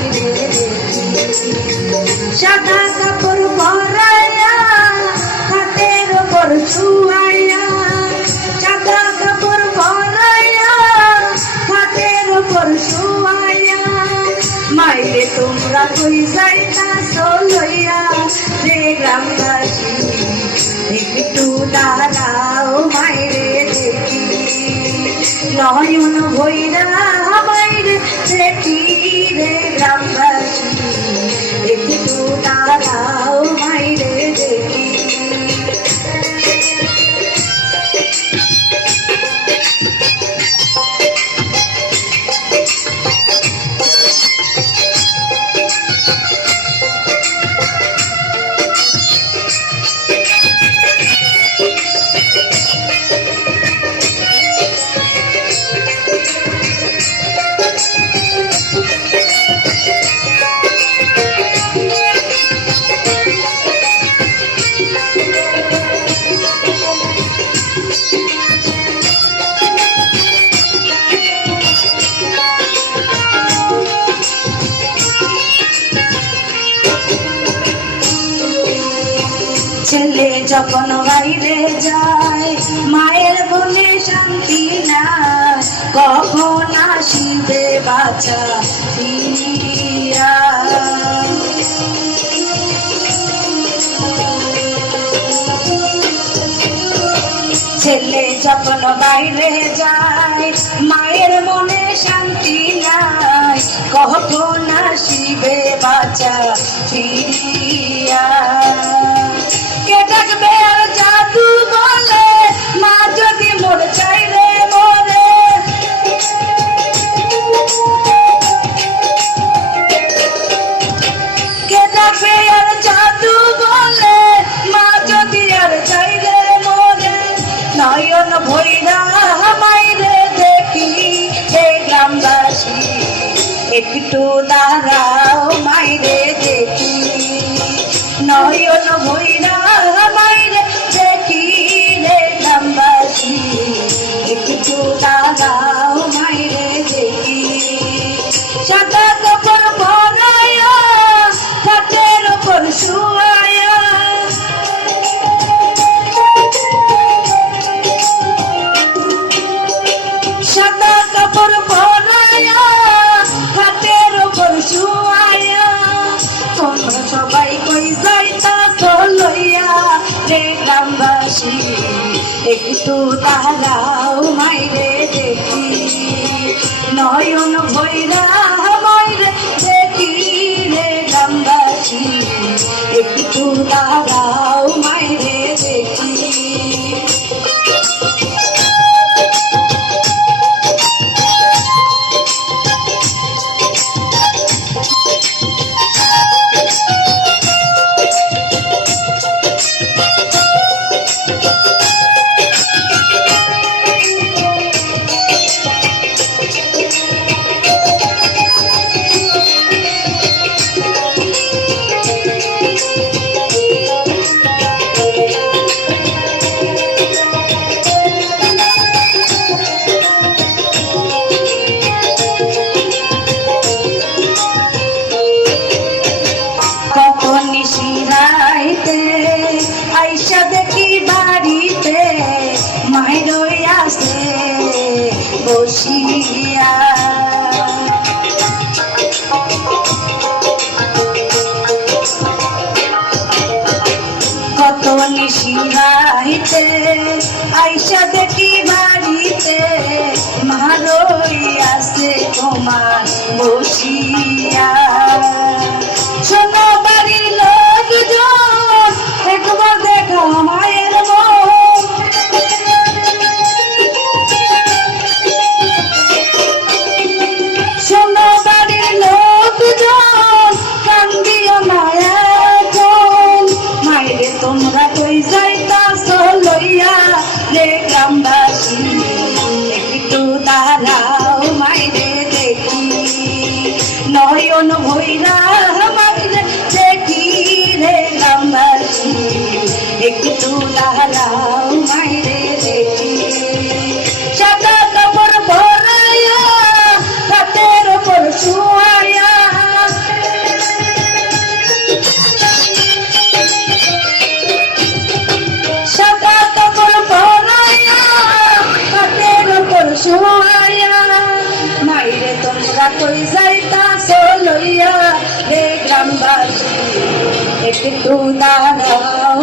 মাইরে সাদা কাপড় পরাইয়া হাতের উপর শুয়াইয়া সাদা কাপড় পরাইয়া হাতের উপর শুয়াইয়া মাইরে তোমরা কই যাইতাছ লইয়া রে গ্রামবাসী একটু দাঁড়াও মাইরে দেখি নয়ন ভৈরা মাইরে দেখি রে গ্রামবাসী একটু দাঁড়াও মাইরে দেখি ছেলে যখন বাইরে যায় মায়ের বলে শান্তি না কখন আসিবে বাচ্চা ফিরিয়া ছেলে যখন বাইরে যায় মায়ের মনে শান্তি নাই কখন আসিবে বাচ্চা ফিরিয়া কে ডাকবে আর জাদু বলে মা যদি মোর চাইলে মরে কে ডাকবে আর জাদু বলে মা যদি আর চাইলে মরে নয়ন ভৈরা মাইরে দেখি হে গ্রামবাসী একটু দাঁড়াও মাইরে দেখি নয়ন ভৈরা মাইরে দেখি রে গ্রামবাসী একটু দাঁড়াও মাইরে দেখি সাদা কাপড় পরাইয়া খাটের উপর শুয়াইয়া সাদা কাপড় পরাইয়া খাটের উপর শুয়াইয়া তোমরা সবাই কই যাইতাছ লইয়া রে গ্রামবাসী একটু দাঁড়াও মাইরে দেখি নয়ন ভৈরা মাইরে দেখি রে গ্রামবাসী একটু দাঁড়াও মাইরে দেখি আইসা দেখি বাড়িতে মাইরই আসে বসিয়া কত নিশিরাইতে আইসা দেখি বাড়িতে মারই আসে তোমার বসিয়া শোনো বাড়ির লোকজন একবার দেখো মায়ের মন শোনো বাড়ির লোকজন কান্দিও না এখন মায়েরে তোমরা কই যাইতাছ লইয়া রে গ্রামবাসী একটু দাঁড়াও মায়েরে দেখি নয়ন ভৈরা মাইরে দেখি রে গ্রামবাসী একটু দাঁড়াও মাইরে দেখি সাদা কাপড় পরাইয়া হাতের উপর শুয়াইয়া একটু দাঁড়াও